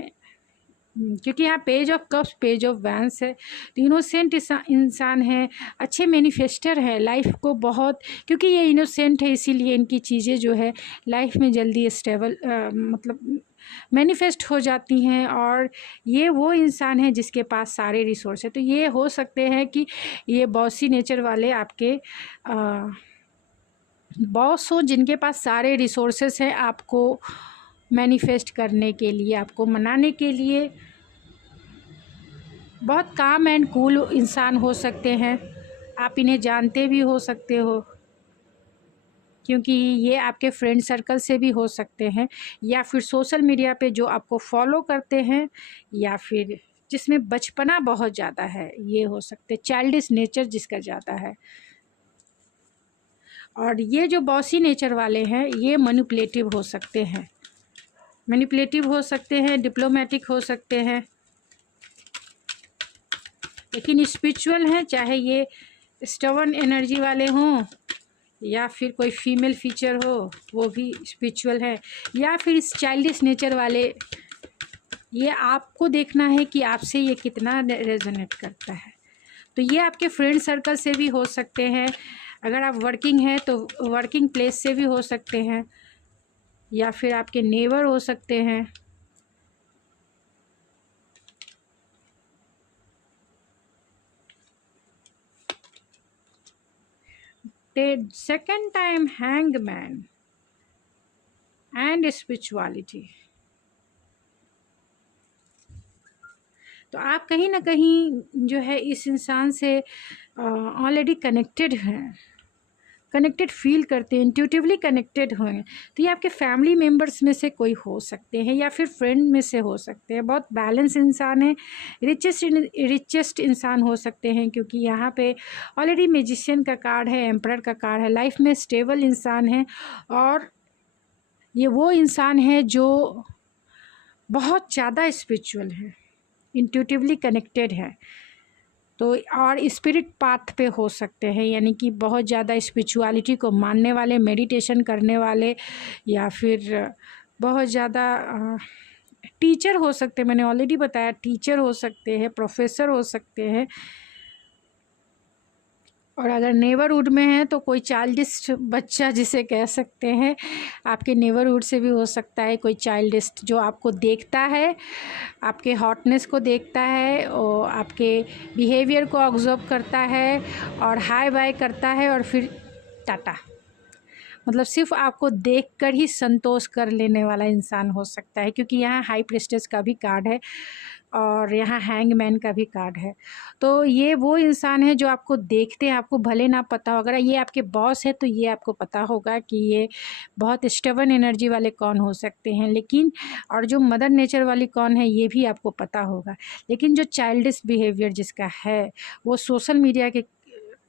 क्योंकि यहाँ page of cups, page of wands है। तो इनोसेंट इंसान है, अच्छे मैनिफेस्टर है लाइफ को बहुत, क्योंकि ये इनोसेंट है इसीलिए इनकी चीज़ें जो है लाइफ में जल्दी स्टेबल मतलब मैनिफेस्ट हो जाती हैं। और ये वो इंसान है जिसके पास सारे रिसोर्स है। तो ये हो सकते हैं कि ये बॉसी नेचर वाले आपके बॉस हो, जिनके पास सारे रिसोर्सेस हैं आपको मैनिफेस्ट करने के लिए, आपको मनाने के लिए। बहुत काम एंड कूल इंसान हो सकते हैं, आप इन्हें जानते भी हो सकते हो, क्योंकि ये आपके फ्रेंड सर्कल से भी हो सकते हैं, या फिर सोशल मीडिया पे जो आपको फॉलो करते हैं, या फिर जिसमें बचपना बहुत ज़्यादा है, ये हो सकते, चाइल्डिश नेचर जिसका ज़्यादा है। और ये जो बॉसी नेचर वाले हैं, ये मैनिपुलेटिव हो सकते हैं, डिप्लोमेटिक हो सकते हैं, लेकिन स्पिरिचुअल हैं, चाहे ये स्टबर्न एनर्जी वाले हों या फिर कोई फीमेल फीचर हो, वो भी स्पिरिचुअल है, या फिर इस चाइल्डिश नेचर वाले। ये आपको देखना है कि आपसे ये कितना रेजोनेट करता है। तो ये आपके फ्रेंड सर्कल से भी हो सकते हैं, अगर आप वर्किंग हैं तो वर्किंग प्लेस से भी हो सकते हैं, या फिर आपके नेबर हो सकते हैं। Second time hangman and spirituality. तो आप कहीं ना कहीं जो है इस इंसान से ऑलरेडी कनेक्टेड हैं, कनेक्टेड फील करते हैं, इंट्यूटिवली कनेक्टेड हैं। तो ये आपके फैमिली मेम्बर्स में से कोई हो सकते हैं, या फिर फ्रेंड में से हो सकते हैं। बहुत बैलेंस इंसान है, रिचेस्ट इंसान हो सकते हैं, क्योंकि यहाँ पे ऑलरेडी मैजिशियन का कार्ड है, एम्परर का कार्ड है। लाइफ में स्टेबल इंसान है, और ये वो इंसान है जो बहुत ज़्यादा स्पिरिचुअल है, इंट्यूटिवली कनेक्टेड है। तो और स्पिरिट पाथ पे हो सकते हैं, यानी कि बहुत ज़्यादा स्पिरिचुअलिटी को मानने वाले, मेडिटेशन करने वाले, या फिर बहुत ज़्यादा टीचर हो सकते हैं। मैंने ऑलरेडी बताया, टीचर हो सकते हैं, प्रोफेसर हो सकते हैं। और अगर नेबरहुड में है तो कोई चाइल्डिश बच्चा जिसे कह सकते हैं, आपके नेबरहुड से भी हो सकता है कोई चाइल्डिश, जो आपको देखता है, आपके हॉटनेस को देखता है, और आपके बिहेवियर को ऑब्जर्व करता है, और हाय बाय करता है, और फिर टाटा। मतलब सिर्फ आपको देखकर ही संतोष कर लेने वाला इंसान हो सकता है, क्योंकि यहाँ हाई प्रीस्टेस का भी कार्ड है और यहाँ हैंगमैन का भी कार्ड है। तो ये वो इंसान है जो आपको देखते हैं, आपको भले ना पता हो। अगर ये आपके बॉस है तो ये आपको पता होगा कि ये बहुत स्टबर्न एनर्जी वाले कौन हो सकते हैं, लेकिन और जो मदर नेचर वाली कौन है ये भी आपको पता होगा। लेकिन जो चाइल्डिश बिहेवियर जिसका है, वो सोशल मीडिया के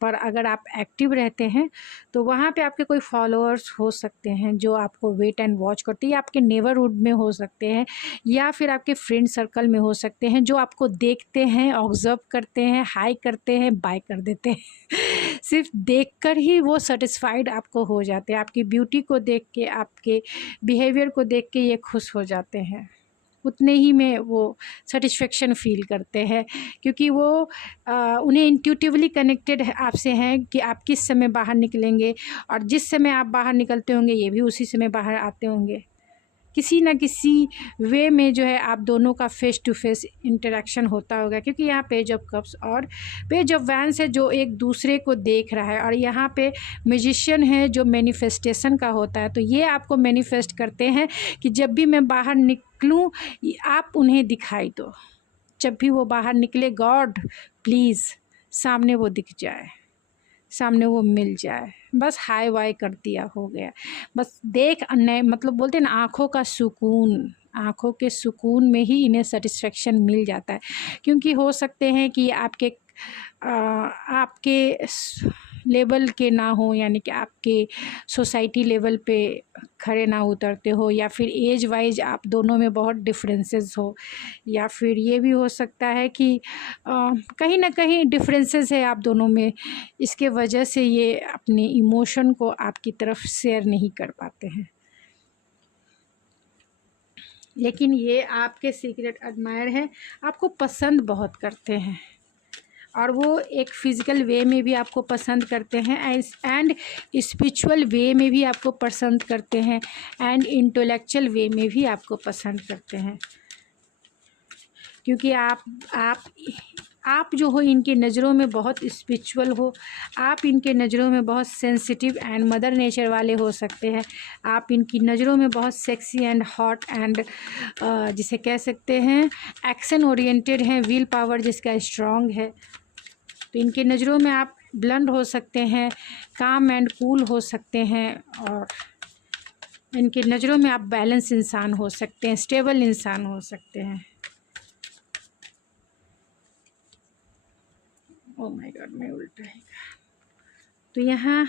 पर अगर आप एक्टिव रहते हैं तो वहाँ पे आपके कोई फॉलोअर्स हो सकते हैं जो आपको वेट एंड वॉच करते हैं, या आपके नेबरहुड में हो सकते हैं, या फिर आपके फ्रेंड सर्कल में हो सकते हैं, जो आपको देखते हैं, ऑब्जर्व करते हैं, हाई करते हैं, बाय कर देते हैं। सिर्फ देखकर ही वो सेटिस्फाइड आपको हो जाते हैं, आपकी ब्यूटी को देख के, आपके बिहेवियर को देख के ये खुश हो जाते हैं, उतने ही में वो सेटिस्फेक्शन फील करते हैं, क्योंकि वो उन्हें इंट्यूटिवली कनेक्टेड आपसे हैं कि आप किस समय बाहर निकलेंगे, और जिस समय आप बाहर निकलते होंगे ये भी उसी समय बाहर आते होंगे। किसी न किसी वे में जो है आप दोनों का फेस टू फेस इंटरेक्शन होता होगा, क्योंकि यहाँ पेज ऑफ कप्स और पेज ऑफ वैंस है जो एक दूसरे को देख रहा है, और यहाँ पे मैजिशियन है जो मैनिफेस्टेशन का होता है। तो ये आपको मैनिफेस्ट करते हैं कि जब भी मैं बाहर निकलूँ आप उन्हें दिखाई दो, जब भी वो बाहर निकले गॉड प्लीज़ सामने वो दिख जाए, सामने वो मिल जाए, बस हाय वाय कर दिया, हो गया। बस देख नए, मतलब बोलते हैं ना आँखों का सुकून, आँखों के सुकून में ही इन्हें सेटिस्फेक्शन मिल जाता है। क्योंकि हो सकते हैं कि आपके लेवल के ना हो, यानी कि आपके सोसाइटी लेवल पे खड़े ना उतरते हो, या फिर एज वाइज आप दोनों में बहुत डिफरेंसेस हो, या फिर ये भी हो सकता है कि कहीं ना कहीं डिफरेंसेस है आप दोनों में, इसके वजह से ये अपने इमोशन को आपकी तरफ शेयर नहीं कर पाते हैं। लेकिन ये आपके सीक्रेट एडमायर हैं, आपको पसंद बहुत करते हैं, और वो एक फ़िज़िकल वे में भी आपको पसंद करते हैं, एंड स्पिरिचुअल वे में भी आपको पसंद करते हैं, एंड इंटेलेक्चुअल वे में भी आपको पसंद करते हैं। क्योंकि आप आप जो हो इनकी नज़रों में बहुत स्पिरिचुअल हो, आप इनके नज़रों में बहुत सेंसिटिव एंड मदर नेचर वाले हो सकते हैं। आप इनकी नज़रों में बहुत सेक्सी एंड हॉट एंड जिसे कह सकते हैं एक्शन ओरिएंटेड हैं, विल पावर जिसका स्ट्रॉन्ग है। तो इनके नज़रों में आप ब्लंड हो सकते हैं, काम एंड कूल हो सकते हैं, और इनकी नज़रों में आप बैलेंस इंसान हो सकते हैं, स्टेबल इंसान हो सकते हैं। ओ माय गॉड, मैं उल्टा है। तो यहाँ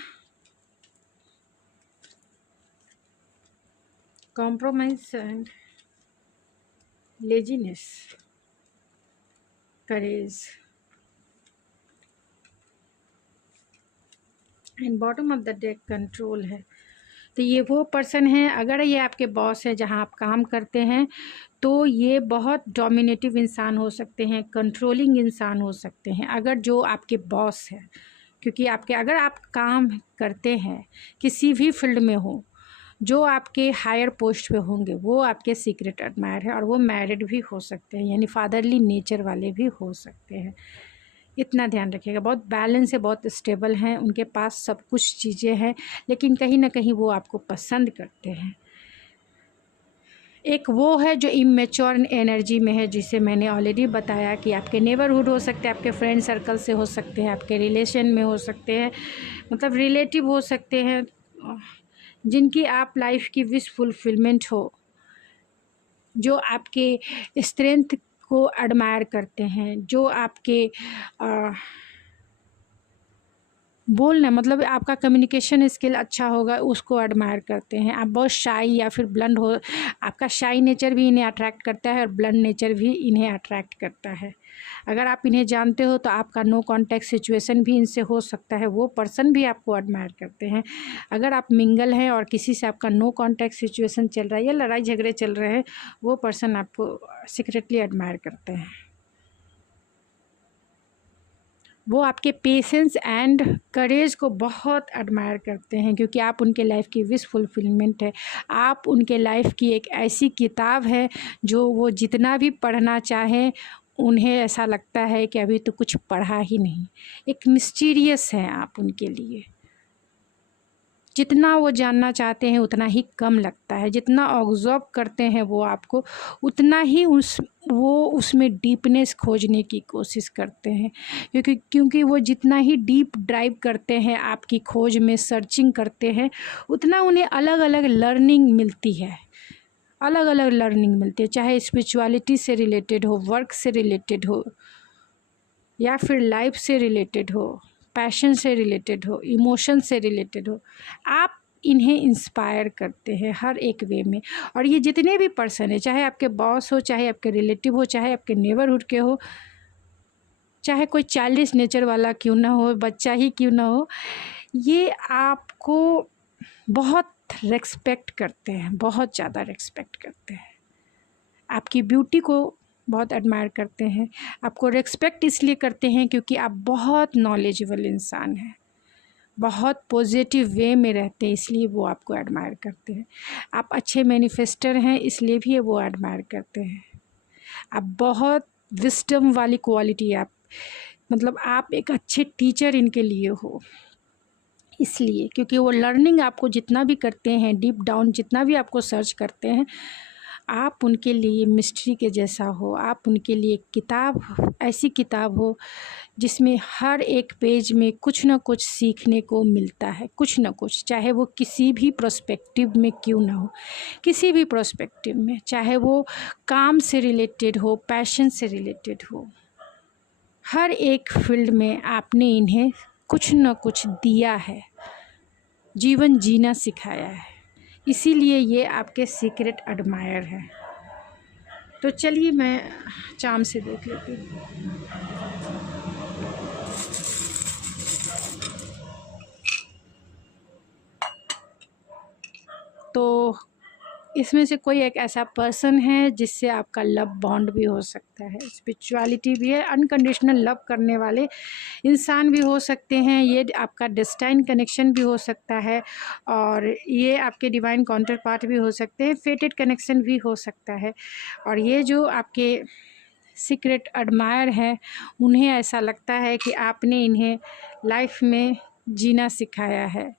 compromise and laziness, courage and bottom of the deck control है। तो ये वो पर्सन है, अगर ये आपके बॉस है जहाँ आप काम करते हैं, तो ये बहुत डोमिनेटिव इंसान हो सकते हैं, कंट्रोलिंग इंसान हो सकते हैं अगर जो आपके बॉस है। क्योंकि आपके अगर आप काम करते हैं किसी भी फील्ड में हो, जो आपके हायर पोस्ट पे होंगे वो आपके सीक्रेट एडमायर है, और वो मैरिड भी हो सकते हैं, यानी फादरली नेचर वाले भी हो सकते हैं। इतना ध्यान रखिएगा। बहुत बैलेंस है, बहुत स्टेबल हैं, उनके पास सब कुछ चीज़ें हैं, लेकिन कहीं ना कहीं वो आपको पसंद करते हैं। एक वो है जो इमेच्योर एनर्जी में है, जिसे मैंने ऑलरेडी बताया कि आपके नेबरहुड हो सकते हैं, आपके फ्रेंड सर्कल से हो सकते हैं, आपके रिलेशन में हो सकते हैं, मतलब रिलेटिव हो सकते हैं, जिनकी आप लाइफ की विश फुलफिलमेंट हो, जो आपके स्ट्रेंथ को एडमायर करते हैं, जो आपके बोलना मतलब आपका कम्युनिकेशन स्किल अच्छा होगा, उसको एडमायर करते हैं। आप बहुत शाई या फिर ब्लंड हो, आपका शाई नेचर भी इन्हें अट्रैक्ट करता है और ब्लंड नेचर भी इन्हें अट्रैक्ट करता है। अगर आप इन्हें जानते हो तो आपका नो कॉन्टैक्ट सिचुएशन भी इनसे हो सकता है, वो पर्सन भी आपको एडमायर करते हैं। अगर आप मिंगल हैं और किसी से आपका नो कॉन्टैक्ट सिचुएशन चल रहा है या लड़ाई झगड़े चल रहे हैं, वो पर्सन आपको सीक्रेटली एडमायर करते हैं। वो आपके पेशेंस एंड करेज को बहुत एडमायर करते हैं, क्योंकि आप उनके लाइफ की विश फुलफिलमेंट है। आप उनके लाइफ की एक ऐसी किताब है जो वो जितना भी पढ़ना चाहें उन्हें ऐसा लगता है कि अभी तो कुछ पढ़ा ही नहीं। एक मिस्टीरियस हैं आप उनके लिए। जितना वो जानना चाहते हैं उतना ही कम लगता है, जितना ऑब्जर्व करते हैं वो आपको, उतना ही वो उसमें डीपनेस खोजने की कोशिश करते हैं। क्योंकि वो जितना ही डीप ड्राइव करते हैं, आपकी खोज में सर्चिंग करते हैं, उतना उन्हें अलग अलग लर्निंग मिलती है, अलग अलग लर्निंग मिलती है, चाहे स्पिरिचुअलिटी से रिलेटेड हो, वर्क से रिलेटेड हो, या फिर लाइफ से रिलेटेड हो, पैशन से रिलेटेड हो, इमोशन से रिलेटेड हो। आप इन्हें इंस्पायर करते हैं हर एक वे में। और ये जितने भी पर्सन है, चाहे आपके बॉस हो, चाहे आपके रिलेटिव हो, चाहे आपके नेबरहुड के हो, चाहे कोई चाइल्डिश नेचर वाला क्यों ना हो, बच्चा ही क्यों ना हो, ये आपको बहुत रेस्पेक्ट करते हैं, बहुत ज़्यादा रेस्पेक्ट करते हैं। आपकी ब्यूटी को बहुत एडमायर करते हैं। आपको रेस्पेक्ट इसलिए करते हैं क्योंकि आप बहुत नॉलेजेबल इंसान हैं, बहुत पॉजिटिव वे में रहते हैं, इसलिए वो आपको एडमायर करते हैं। आप अच्छे मैनिफेस्टर हैं, इसलिए भी वो एडमायर करते हैं। आप बहुत विस्डम वाली क्वालिटी, आप मतलब आप एक अच्छे टीचर इनके लिए हो, इसलिए क्योंकि वो लर्निंग आपको जितना भी करते हैं, डीप डाउन जितना भी आपको सर्च करते हैं, आप उनके लिए मिस्ट्री के जैसा हो। आप उनके लिए किताब, ऐसी किताब हो जिसमें हर एक पेज में कुछ ना कुछ सीखने को मिलता है, कुछ ना कुछ, चाहे वो किसी भी प्रोस्पेक्टिव में क्यों ना हो, किसी भी प्रोस्पेक्टिव में, चाहे वो काम से रिलेटेड हो, पैशन से रिलेटेड हो, हर एक फील्ड में आपने इन्हें कुछ ना कुछ दिया है, जीवन जीना सिखाया है, इसीलिए ये आपके सीक्रेट एडमायर है। तो चलिए मैं चाम से देख लेती हूँ। तो इसमें से कोई एक ऐसा पर्सन है जिससे आपका लव बॉन्ड भी हो सकता है, स्पिरिचुअलिटी भी है, अनकंडीशनल लव करने वाले इंसान भी हो सकते हैं, ये आपका डेस्टाइन कनेक्शन भी हो सकता है, और ये आपके डिवाइन काउंटर पार्ट भी हो सकते हैं, फेटेड कनेक्शन भी हो सकता है। और ये जो आपके सीक्रेट एडमायर हैं, उन्हें ऐसा लगता है कि आपने इन्हें लाइफ में जीना सिखाया है।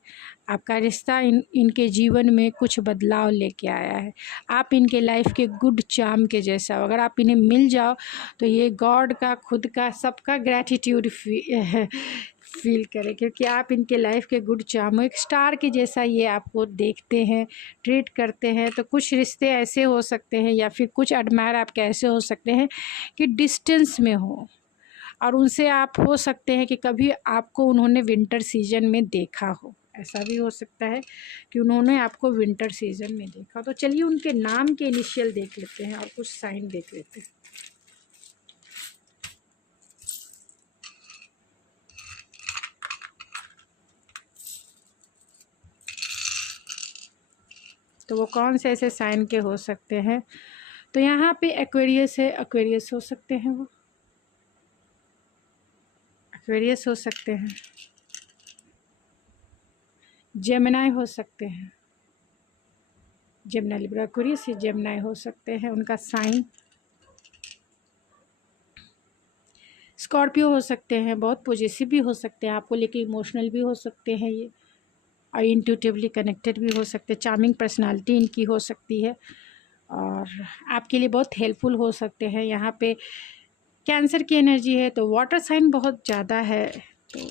आपका रिश्ता इनके जीवन में कुछ बदलाव लेके आया है। आप इनके लाइफ के गुड चार्म के जैसा हो। अगर आप इन्हें मिल जाओ तो ये गॉड का, खुद का, सबका ग्रैटिट्यूड फील करें, क्योंकि आप इनके लाइफ के गुड चार्म हो। एक स्टार के जैसा ये आपको देखते हैं, ट्रीट करते हैं। तो कुछ रिश्ते ऐसे हो सकते हैं या फिर कुछ एडमायर आपके ऐसे हो सकते हैं कि डिस्टेंस में हो, और उनसे आप हो सकते हैं कि कभी आपको उन्होंने विंटर सीजन में देखा हो। ऐसा भी हो सकता है कि उन्होंने आपको विंटर सीजन में देखा। तो चलिए उनके नाम के इनिशियल देख लेते हैं और कुछ साइन देख लेते हैं। तो वो कौन से ऐसे साइन के हो सकते हैं? तो यहाँ पे एक्वेरियस है, एक्वेरियस हो सकते हैं, वो एक्वेरियस हो सकते हैं। जेमिनी हो सकते हैं, जेमिनी, लिब्रा, एक्वेरियस, जेमिनी हो सकते हैं। उनका साइन स्कॉर्पियो हो सकते हैं, बहुत पॉजिटिव भी हो सकते हैं, आपको लेके इमोशनल भी हो सकते हैं ये, और इंट्यूटिवली कनेक्टेड भी हो सकते हैं। चार्मिंग पर्सनालिटी इनकी हो सकती है और आपके लिए बहुत हेल्पफुल हो सकते हैं। यहाँ पे कैंसर की एनर्जी है, तो वाटर साइन बहुत ज़्यादा है, तो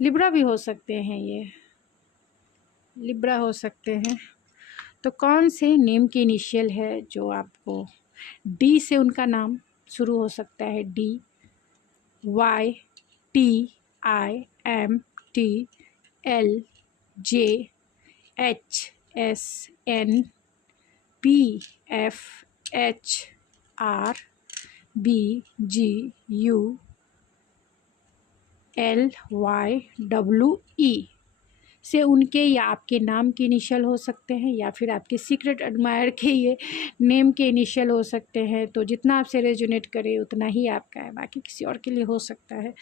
लिब्रा भी हो सकते हैं, ये लिब्रा हो सकते हैं। तो कौन से नेम की इनिशियल है जो आपको डी से उनका नाम शुरू हो सकता है? D, Y, T, I, M, T, L, J, H, S, N, P, F, H, R, B, G, U, L, Y, W, E से उनके या आपके नाम के इनिशियल हो सकते हैं, या फिर आपके सीक्रेट एडमायर के ये नेम के इनिशियल हो सकते हैं। तो जितना आपसे रेजोनेट करे उतना ही आपका है, बाकी किसी और के लिए हो सकता है।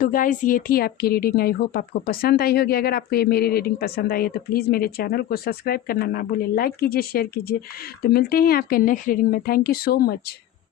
तो गाइज़, ये थी आपकी रीडिंग। आई होप आपको पसंद आई होगी। अगर आपको ये मेरी रीडिंग पसंद आई है तो प्लीज़ मेरे चैनल को सब्सक्राइब करना ना भूलें, लाइक कीजिए, शेयर कीजिए। तो मिलते हैं आपके नेक्स्ट रीडिंग में। Thank you so much.